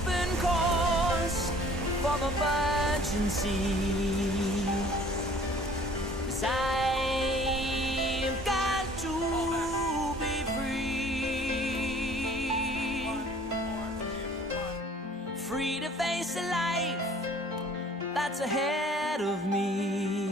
open course for emergency. 'Cause I've got to be free. Free to face a life that's ahead of me.